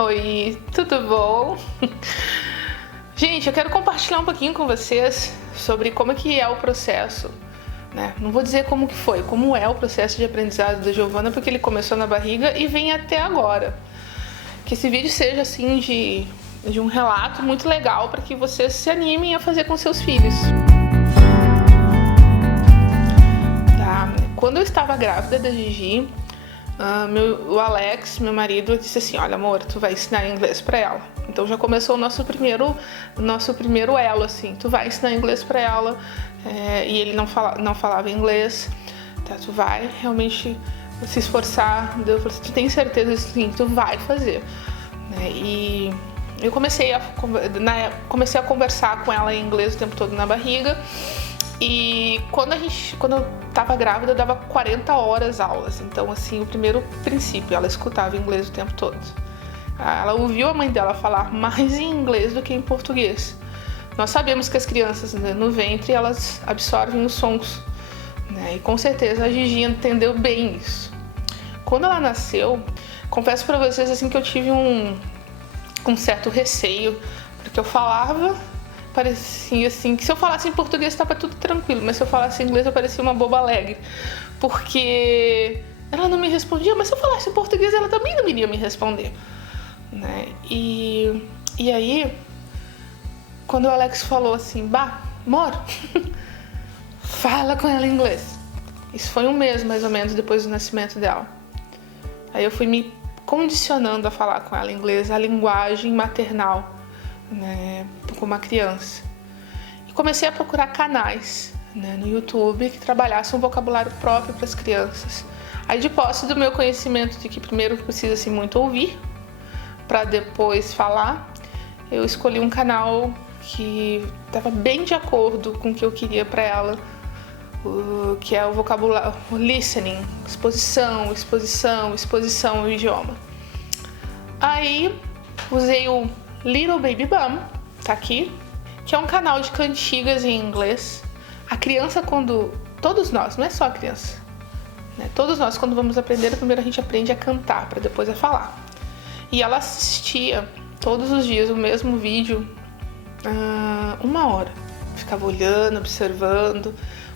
Oi, tudo bom? Gente, eu quero compartilhar um pouquinho com vocês sobre como que é o processo, né? Não vou dizer como que foi, como é o processo de aprendizado da Giovana, porque ele começou na barriga e vem até agora. Que esse vídeo seja assim de um relato muito legal para que vocês se animem a fazer com seus filhos. Tá? Quando eu estava grávida da Gigi, o Alex, meu marido, disse assim: olha, amor, tu vai ensinar inglês para ela. Então já começou o nosso primeiro elo, assim, tu vai ensinar inglês para ela, e ele não falava inglês, tá? Tu vai realmente se esforçar. Eu falei: tu tem certeza sim, tu vai fazer, né? E eu comecei a conversar com ela em inglês o tempo todo na barriga. E quando eu tava grávida, eu dava 40 horas aulas. Então, assim, o primeiro princípio, ela escutava inglês o tempo todo. Ela ouviu a mãe dela falar mais em inglês do que em português. Nós sabemos que as crianças, né, no ventre, elas absorvem os sons, né? E com certeza a Gigi entendeu bem isso. Quando ela nasceu, confesso pra vocês assim que eu tive um certo receio, porque eu falava, parecia assim, que se eu falasse em português estava tudo tranquilo, mas se eu falasse em inglês eu parecia uma boba alegre, porque ela não me respondia, mas se eu falasse em português ela também não iria me responder, né? E aí, quando o Alex falou assim: bah, amor, fala com ela em inglês. Isso foi um mês mais ou menos depois do nascimento dela. Aí eu fui me condicionando a falar com ela em inglês, a linguagem maternal, né, como uma criança. E comecei a procurar canais, né, no YouTube que trabalhassem um vocabulário próprio para as crianças. Aí, de posse do meu conhecimento de que primeiro precisa assim, muito ouvir para depois falar, eu escolhi um canal que estava bem de acordo com o que eu queria para ela, que é o vocabulário, o listening, exposição, o idioma. Aí usei o Little Baby Bum, tá aqui, que é um canal de cantigas em inglês. A criança, todos nós, não é só a criança, né? Todos nós, quando vamos aprender, primeiro a gente aprende a cantar, para depois a falar. E ela assistia todos os dias o mesmo vídeo, 1 hora. Ficava olhando, observando.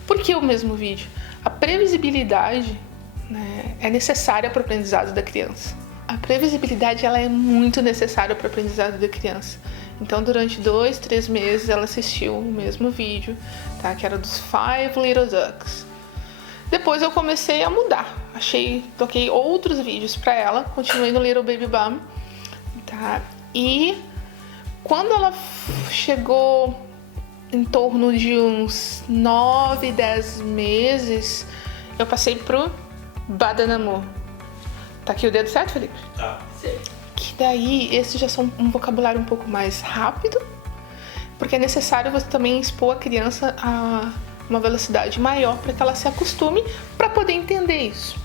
Por que o mesmo vídeo? A previsibilidade, né, é necessária para o aprendizado da criança. A previsibilidade, ela é muito necessária para o aprendizado da criança. Então, durante 2-3 meses, ela assistiu o mesmo vídeo, tá? Que era dos Five Little Ducks. Depois eu comecei a mudar. Toquei outros vídeos para ela, continuei no Little Baby Bum, tá? E quando ela chegou em torno de uns 9-10 meses, eu passei pro Badanamu. Tá aqui o dedo certo, Felipe? Tá. Sim. Que daí, esses já são um vocabulário um pouco mais rápido, porque é necessário você também expor a criança a uma velocidade maior para que ela se acostume para poder entender isso.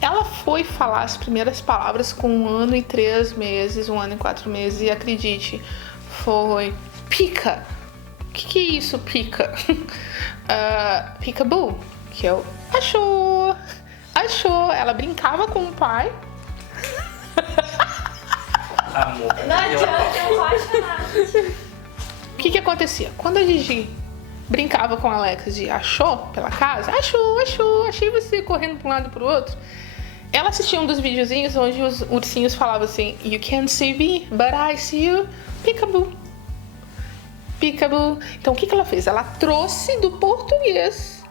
Ela foi falar as primeiras palavras com 1 ano e 3 meses, 1 ano e 4 meses, e acredite, foi pica. O que é isso, pica? Peekaboo, que é o achou. Ela brincava com o pai. Amor. Não adianta, eu não acho nada. O que acontecia? Quando a Gigi brincava com a Alex de achou pela casa, achei você correndo para um lado e para o outro, ela assistia um dos videozinhos onde os ursinhos falavam assim: you can't see me, but I see you, peekaboo. Peekaboo. Então o que ela fez? Ela trouxe do português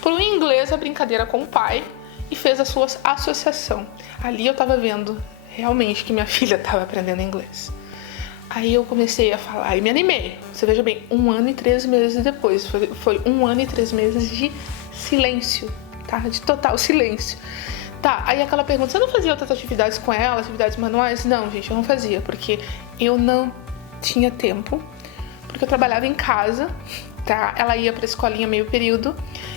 para o inglês a brincadeira com o pai e fez a sua associação. Ali eu tava vendo realmente que minha filha tava aprendendo inglês. Aí eu comecei a falar e me animei. Você veja bem, 1 ano e 3 meses depois. Foi 1 ano e 3 meses de silêncio, tá? De total silêncio. Tá, aí aquela pergunta: você não fazia outras atividades com ela, atividades manuais? Não, gente, eu não fazia, porque eu não tinha tempo, porque eu trabalhava em casa, tá? Ela ia pra escolinha meio período,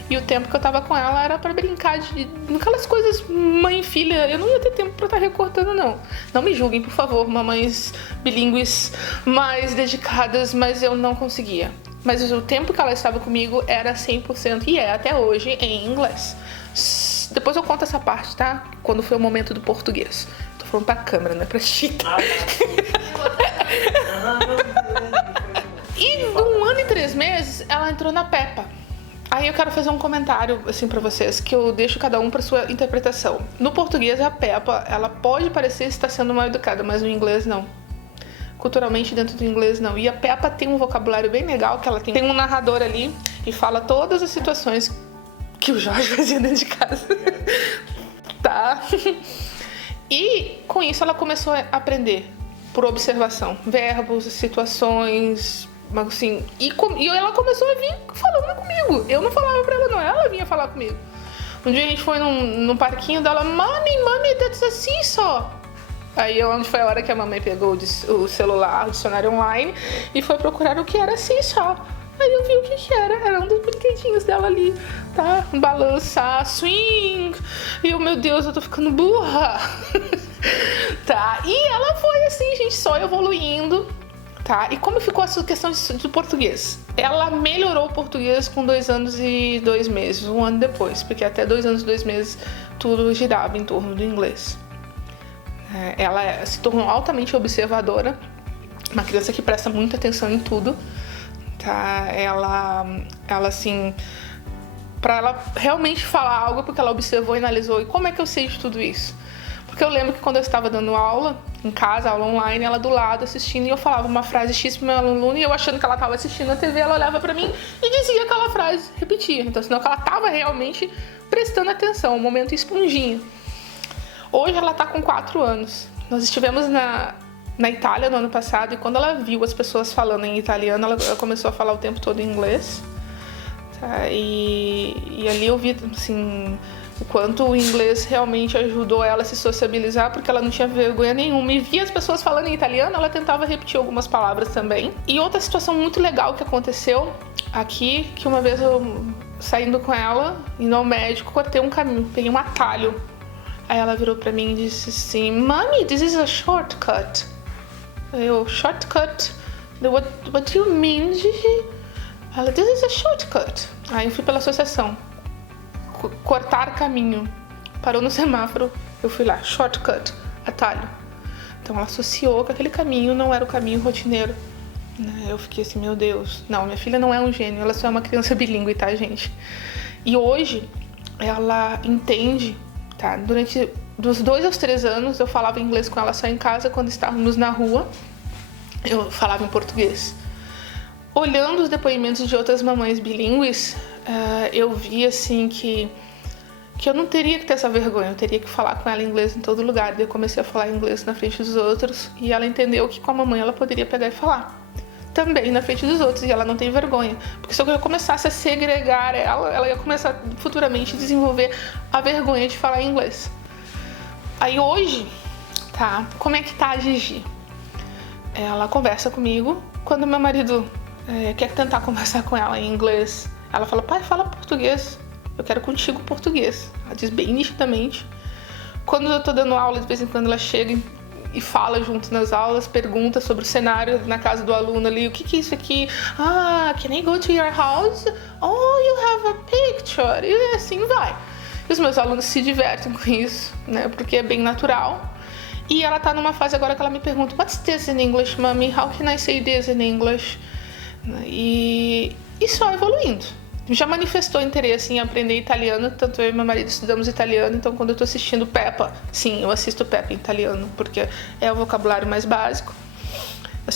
e o tempo que eu tava com ela era pra brincar de aquelas coisas mãe e filha. Eu não ia ter tempo pra estar recortando, não. Não me julguem, por favor, mamães bilíngues mais dedicadas, mas eu não conseguia. Mas o tempo que ela estava comigo era 100%, e é até hoje, em inglês. Depois eu conto essa parte, tá? Quando foi o momento do português. Tô falando pra câmera, não é pra ti. E num ano e 3 meses, ela entrou na Peppa. Aí eu quero fazer um comentário, assim, pra vocês, que eu deixo cada um pra sua interpretação. No português, a Peppa, ela pode parecer estar sendo mal educada, mas no inglês, não. Culturalmente, dentro do inglês, não. E a Peppa tem um vocabulário bem legal, que ela tem um narrador ali e fala todas as situações que o Jorge fazia dentro de casa. Tá? E com isso ela começou a aprender por observação, verbos, situações, assim, e ela começou a vir falando comigo. Eu não falava pra ela, não, ela vinha falar comigo. Um dia a gente foi num parquinho dela, Mommy, that's a seesaw. Aí onde foi a hora que a mamãe pegou o celular, o dicionário online, e foi procurar o que era seesaw. Aí eu vi o que era um dos brinquedinhos dela ali, tá? Balançar, swing. E eu, meu Deus, eu tô ficando burra. Tá? E ela foi assim, gente, só evoluindo, tá? E como ficou essa questão do português? Ela melhorou o português com 2 anos e 2 meses, um ano depois, porque até 2 anos e 2 meses tudo girava em torno do inglês. Ela se tornou altamente observadora, uma criança que presta muita atenção em tudo. Tá? Ela assim, pra ela realmente falar algo, porque ela observou e analisou. E como é que eu sei de tudo isso? Porque eu lembro que quando eu estava dando aula em casa, aula online, ela do lado assistindo, e eu falava uma frase X pro meu aluno, e eu achando que ela estava assistindo a TV, ela olhava pra mim e dizia aquela frase, repetia. Então, senão que ela estava realmente prestando atenção, um momento esponjinha. Hoje ela tá com 4 anos. Nós estivemos na Itália no ano passado, e quando ela viu as pessoas falando em italiano, ela começou a falar o tempo todo em inglês. Tá? E ali eu vi, assim, o quanto o inglês realmente ajudou ela a se sociabilizar, porque ela não tinha vergonha nenhuma. E via as pessoas falando em italiano, ela tentava repetir algumas palavras também. E outra situação muito legal que aconteceu aqui, que uma vez eu, saindo com ela, indo ao médico, cortei um caminho, peguei um atalho. Aí ela virou pra mim e disse assim, Mommy, this is a shortcut. Eu, shortcut? What do you mean, Gigi? Ela, this is a shortcut. Aí eu fui pela associação. Cortar caminho. Parou no semáforo, eu fui lá, shortcut, atalho. Então ela associou que aquele caminho não era o caminho rotineiro. Eu fiquei assim, meu Deus. Não, minha filha não é um gênio, ela só é uma criança bilíngue, tá, gente? E hoje, ela entende, tá? Durante dos 2 aos 3 anos, eu falava inglês com ela só em casa. Quando estávamos na rua, eu falava em português. Olhando os depoimentos de outras mamães bilíngues, eu vi assim que eu não teria que ter essa vergonha, eu teria que falar com ela em inglês em todo lugar. Daí eu comecei a falar inglês na frente dos outros, e ela entendeu que com a mamãe ela poderia pegar e falar também na frente dos outros, e ela não tem vergonha. Porque se eu começasse a segregar ela ia começar futuramente a desenvolver a vergonha de falar inglês. Aí hoje, tá, como é que tá a Gigi? Ela conversa comigo. Quando meu marido quer tentar conversar com ela em inglês, ela fala, pai, fala português. Eu quero contigo português. Ela diz bem nitidamente. Quando eu tô dando aula, de vez em quando ela chega e fala junto nas aulas, pergunta sobre o cenário na casa do aluno ali, o que é isso aqui? Ah, can I go to your house? Oh, you have a picture. E assim vai. E os meus alunos se divertem com isso, né? Porque é bem natural. E ela tá numa fase agora que ela me pergunta, what's this in English, mommy? How can I say this in English? E só evoluindo. Já manifestou interesse em aprender italiano, tanto eu e meu marido estudamos italiano, então quando eu tô assistindo Peppa, sim, eu assisto Peppa em italiano, porque é o vocabulário mais básico.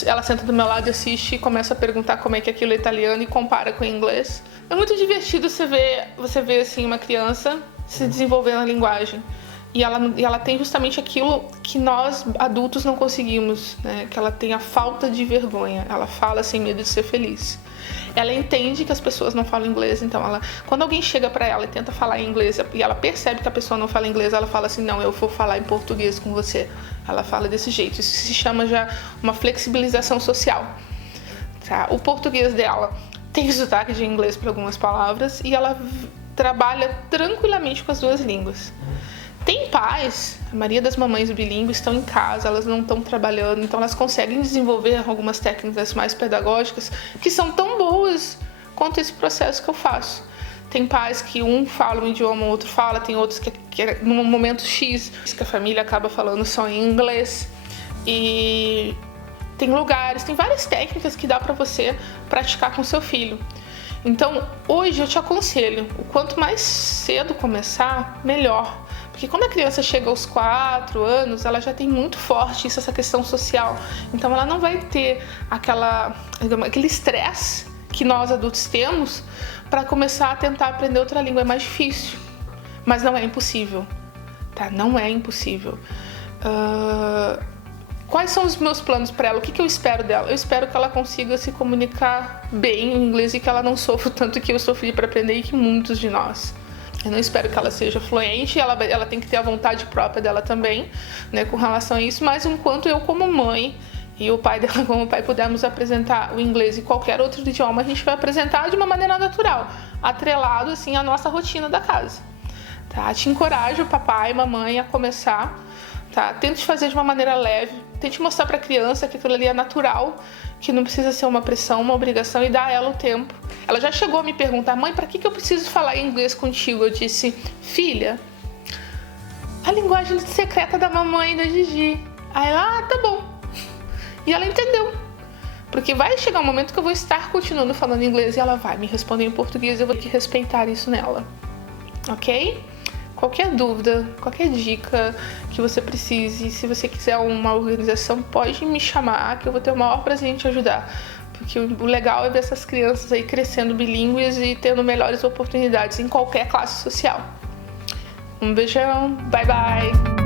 Ela senta do meu lado e assiste e começa a perguntar como é que aquilo é italiano e compara com o inglês. É muito divertido você ver assim, uma criança se desenvolvendo na linguagem. E ela tem justamente aquilo que nós adultos não conseguimos, né? Que ela tem a falta de vergonha. Ela fala sem medo de ser feliz. Ela entende que as pessoas não falam inglês, então quando alguém chega pra ela e tenta falar em inglês e ela percebe que a pessoa não fala inglês, ela fala assim, não, eu vou falar em português com você. Ela fala desse jeito. Isso se chama já uma flexibilização social. Tá? O português dela tem sotaque de inglês para algumas palavras e ela trabalha tranquilamente com as 2 línguas. Tem pais, a maioria das mamães bilíngues estão em casa, elas não estão trabalhando, então elas conseguem desenvolver algumas técnicas mais pedagógicas que são tão boas quanto esse processo que eu faço. Tem pais que um fala um idioma, o outro fala, tem outros que no momento X que a família acaba falando só em inglês. E tem lugares, tem várias técnicas que dá para você praticar com seu filho. Então, hoje eu te aconselho, o quanto mais cedo começar, melhor. Porque quando a criança chega aos 4 anos, ela já tem muito forte essa questão social. Então, ela não vai ter aquele estresse que nós adultos temos para começar a tentar aprender outra língua. É mais difícil, mas não é impossível, tá? Não é impossível. Quais são os meus planos para ela? O que eu espero dela? Eu espero que ela consiga se comunicar bem em inglês e que ela não sofra tanto que eu sofri para aprender e que muitos de nós. Eu não espero que ela seja fluente, ela tem que ter a vontade própria dela também, né, com relação a isso, mas enquanto eu como mãe e o pai dela como pai pudermos apresentar o inglês e qualquer outro idioma, a gente vai apresentar de uma maneira natural, atrelado assim à nossa rotina da casa. Tá? Te encorajo, papai e mamãe, a começar. Tá? Tente fazer de uma maneira leve, tente mostrar para a criança que aquilo ali é natural, que não precisa ser uma pressão, uma obrigação, e dar a ela o tempo. Ela já chegou a me perguntar: mãe, para que eu preciso falar inglês contigo? Eu disse: filha, a linguagem secreta da mamãe e da Gigi. Aí ela: tá bom. E ela entendeu. Porque vai chegar um momento que eu vou estar continuando falando inglês e ela vai me responder em português, eu vou ter que respeitar isso nela. Ok? Qualquer dúvida, qualquer dica que você precise, se você quiser uma organização, pode me chamar que eu vou ter o maior prazer em te ajudar. Porque o legal é ver essas crianças aí crescendo bilíngues e tendo melhores oportunidades em qualquer classe social. Um beijão, bye bye!